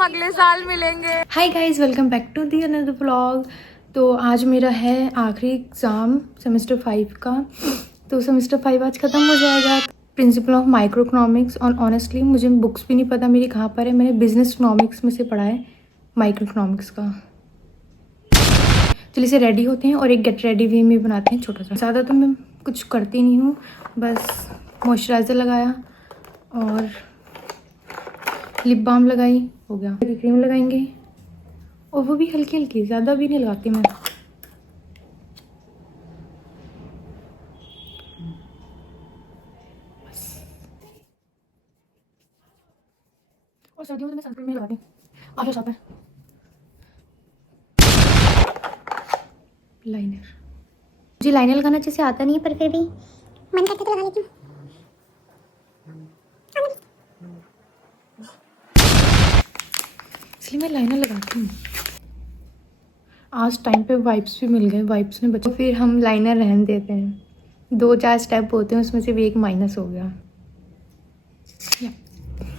हम अगले साल मिलेंगे। Hi guys, welcome back to the another vlog. तो आज मेरा है आखिरी एग्ज़ाम सेमेस्टर 5 का। तो सेमेस्टर 5 आज ख़त्म हो जाएगा। Principle of micro economics. और ऑनेस्टली मुझे बुक्स भी नहीं पता मेरी कहाँ पर है। मैंने बिजनेस इकोनॉमिक्स में से पढ़ा है माइक्रो इकोनॉमिक्स का। चलिए से रेडी होते हैं और एक गेट रेडी वे में बनाते हैं छोटा सा। ज़्यादा तो मैं कुछ करती नहीं हूँ, बस मॉइस्चराइज़र लगाया और लिप बाम लगाई, हो गया। क्रीम लगाएंगे और वो भी हल्की हल्की, ज़्यादा भी नहीं लगाती मैं। बस। और सर्दियों में मैं सनस्क्रीन में लगाती हूँ, आगे साथ है लाइनर। मुझे लाइनर लगाना अच्छे से आता नहीं है, पर फिर भी मन करके तो लगा लेती हूँ। इसलिए मैं लाइनर लगाती हूँ। आज टाइम पे वाइप्स भी मिल गए, वाइप्स ने बचा, फिर हम लाइनर रहने देते हैं। 2-4 स्टेप होते हैं, उसमें से भी एक माइनस हो गया।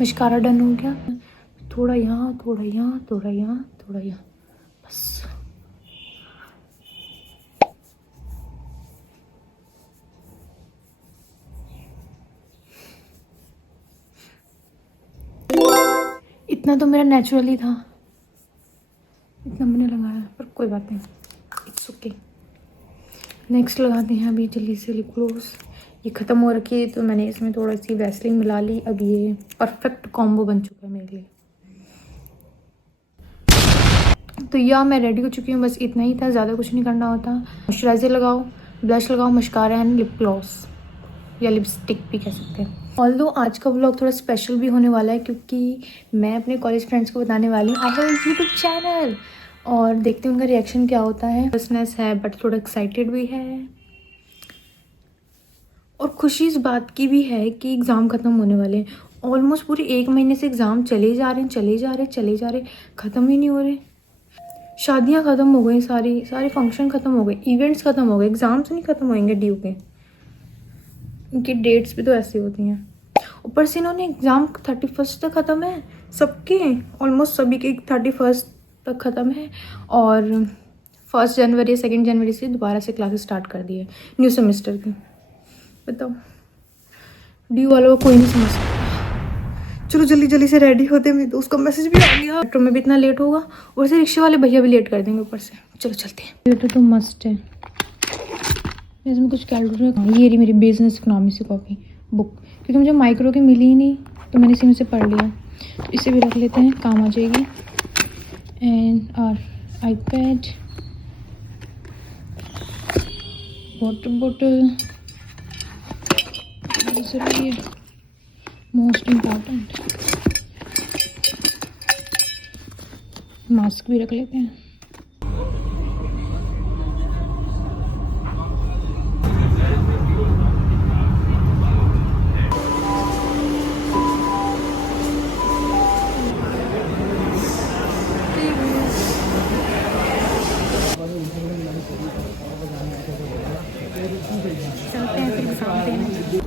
मस्कारा डन हो गया। थोड़ा यहाँ, थोड़ा यहाँ, थोड़ा यहाँ, थोड़ा यहाँ, बस। इतना तो मेरा नेचुरली था, इतना मैंने लगाया, पर कोई बात नहीं, इट्स ओके। नेक्स्ट लगाते हैं अभी जल्दी से लिप ग्लोस। ये ख़त्म हो रखी है तो मैंने इसमें थोड़ा सी वैसलीन मिला ली। अब ये परफेक्ट कॉम्बो बन चुका है मेरे लिए। तो या मैं रेडी हो चुकी हूँ, बस इतना ही था, ज़्यादा कुछ नहीं करना होता। मॉइस्चराइज़र लगाओ, ब्लश लगाओ, मस्कारा एंड लिप ग्लॉस या लिपस्टिक भी कह सकते हैं। ऑल्दो आज का व्लॉग थोड़ा स्पेशल भी होने वाला है, क्योंकि मैं अपने कॉलेज फ्रेंड्स को बताने वाली हूँ आई हैव यूट्यूब चैनल, और देखते हैं उनका रिएक्शन क्या होता है। नर्वसनेस है बट थोड़ा एक्साइटेड भी है, और खुशी इस बात की भी है कि एग्ज़ाम ख़त्म होने वाले हैं। ऑलमोस्ट पूरे 1 महीने से एग्ज़ाम चले जा रहे हैं, चले जा रहे, चले जा रहे, ख़त्म ही नहीं हो रहे। शादियाँ ख़त्म हो गई, सारे फंक्शन ख़त्म हो गए, इवेंट्स ख़त्म हो गए, एग्ज़ाम्स नहीं ख़त्म होंगे ड्यू के। उनकी डेट्स भी तो ऐसी होती हैं। ऊपर से इन्होंने एग्ज़ाम 31 तक ख़त्म है सबके, ऑलमोस्ट सभी के 31 तक ख़त्म है, और 1 जनवरी 2 जनवरी से दोबारा से क्लासेस स्टार्ट कर दी है न्यू सेमेस्टर की। बताओ, ड्यू वालों को कोई नहीं समझ सकता। चलो जल्दी जल्दी से रेडी होते हैं, मेरे दोस्त का मैसेज भी आ गया। मेट्रो में भी इतना लेट होगा, और से रिक्शे वाले भैया भी लेट कर देंगे ऊपर से। चलो चलते हैं। ये तो मस्ट है, इसमें कुछ कैलकुलेटर। ये रही मेरी बिजनेस इकोनॉमिक्स की कॉपी बुक, क्योंकि मुझे माइक्रो की मिली ही नहीं, तो मैंने इसी में से पढ़ लिया। तो इसे भी रख लेते हैं, काम आ जाएगी। एंड और आईपैड, वाटर बोतल ज़रूरी है, मोस्ट इम्पॉर्टेंट। मास्क भी रख लेते हैं। चलते हैं फिर एग्जाम देने।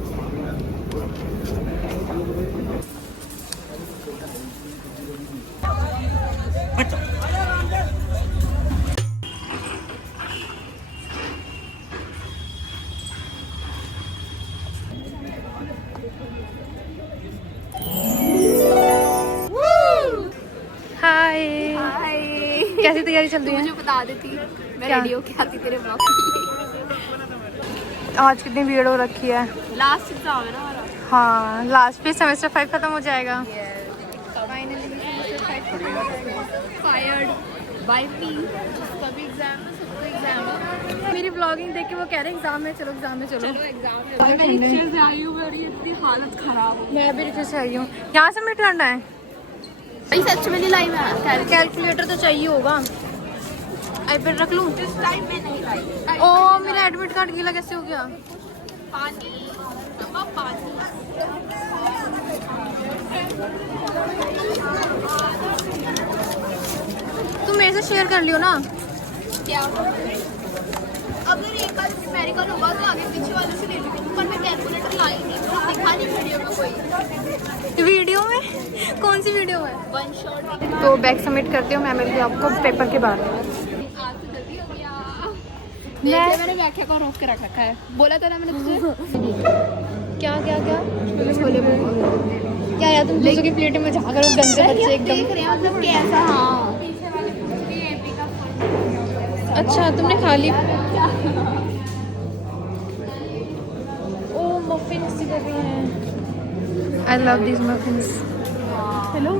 हाय, कैसी तैयारी चल रही है? मुझे बता देती, मैं रेडी होके आती तेरे ब्लॉग। आज कितनी भीड़ हो रखी है। लास्ट एग्जाम है ना हमारा। हाँ, लास्ट पे सेमेस्टर 5 खत्म हो जाएगा। फायर्ड बाय मी, जिसका भी एग्जाम है सबको एग्जाम है। मेरी ब्लॉगिंग देख के वो कह रहे हैं एग्जाम में चलो, एग्जाम में चलो। एग्जाम है। मैं रिक्शे से आई हूँ और ये इतनी हालत खराब है। मैं भी रिक्शे से आई हूँ। यहाँ से मिट करना है। सच में नहीं लाई मैं, कैलकुलेटर तो चाहिए होगा। आईपैड रख लूँ? इस टाइम में नहीं लाई। ओ, मेरा एडमिट कार्ड गीला कैसे हो गया? पानी, पानी। तुम मेरे से शेयर कर लियो ना। क्या अगर एक बार अमेरिकन होगा तो आगे पीछे वाले से ले लूँगी, पर मैं कैलकुलेटर लाई नहीं, तो दिखा नहीं वीडियो में कोई। वीडियो में कौन सी वीडियो है? One shot. तो बैग सबमिट करती हूँ मैं मिलती हूँ आपको पेपर के बाद। आज तो जल्दी हो गया। मैंने व्याख्या को रोक के रख रखा है, बोला था ना मैंने तुझे। क्या क्या क्या छोले भटूरे। क्या यार तुम दूसरों की प्लेट में झाँक रहे हो गंदे बच्चे एकदम। देख रहे हैं मतलब कैसा। हाँ अच्छा तुमने खा ली? ओ मफिन्स इधर भी हैं। I love this muffins. Hello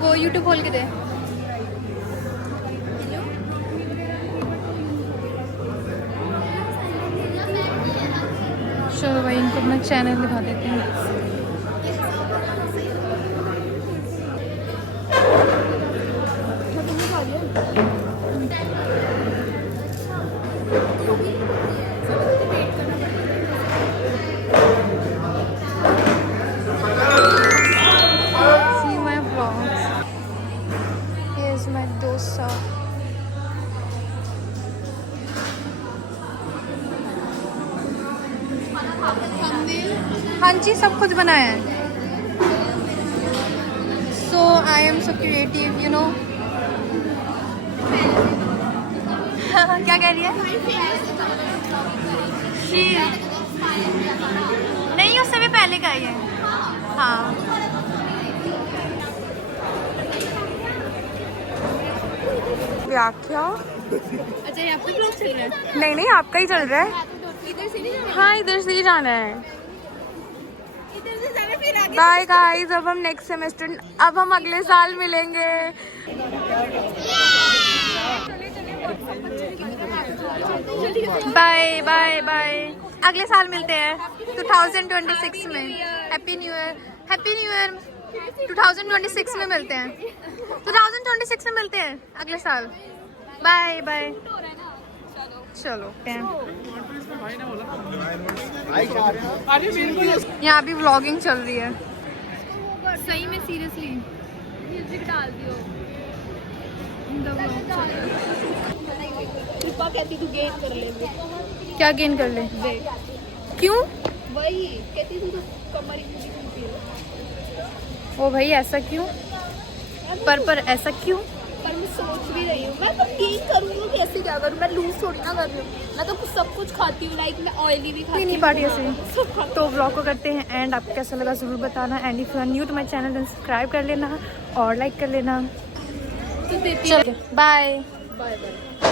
वो यूट्यूब खोल के दे। चलो भाई इनको मैं चैनल दिखा देती हूँ। See my vlogs. Here's my dosa. हाँ जी सब कुछ बनाया है। So I am so creative, you know. क्या कह रही है? नहीं उससे भी पहले का ही है। हाँ व्याख्या। अच्छा यहाँ पे ब्लॉग चल रहा है। नहीं नहीं आपका ही चल रहा है। इधर से नहीं जाना। हाँ इधर से ही जाना है। इधर से जाना फिर आगे। बाय गाइस अब हम नेक्स्ट सेमेस्टर अब हम अगले साल मिलेंगे। बाय बाय बाय अगले साल मिलते हैं 2026 में। Happy new year. Happy new year 2026 में मिलते हैं। 2026 में मिलते हैं अगले साल। बाय बाय चलो यहाँ भी व्लॉगिंग चल रही है। सही में सीरियसली म्यूजिक डाल दियो। कृपा कहती तू गेन कर ले। क्या गेन कर ले? क्यों? वही कहती तू तो कमर ही। ओ भाई ऐसा क्यों? पर ऐसा क्यों? पर मैं सोच भी रही हूँ मैं तो गेन करूँगी कैसे क्या करूँ। मैं लूज थोड़ी ना कर रही हूँ। मैं तो सब कुछ खाती हूँ लाइक मैं ऑयली भी खाती नहीं हूँ। पार्टी ऐसे तो व्लॉग को करते हैं एंड आपको कैसा लगा ज़रूर बताना। And if you are new to my channel then subscribe कर लेना और लाइक कर लेना। तो देती चलो बाय बाय बाय।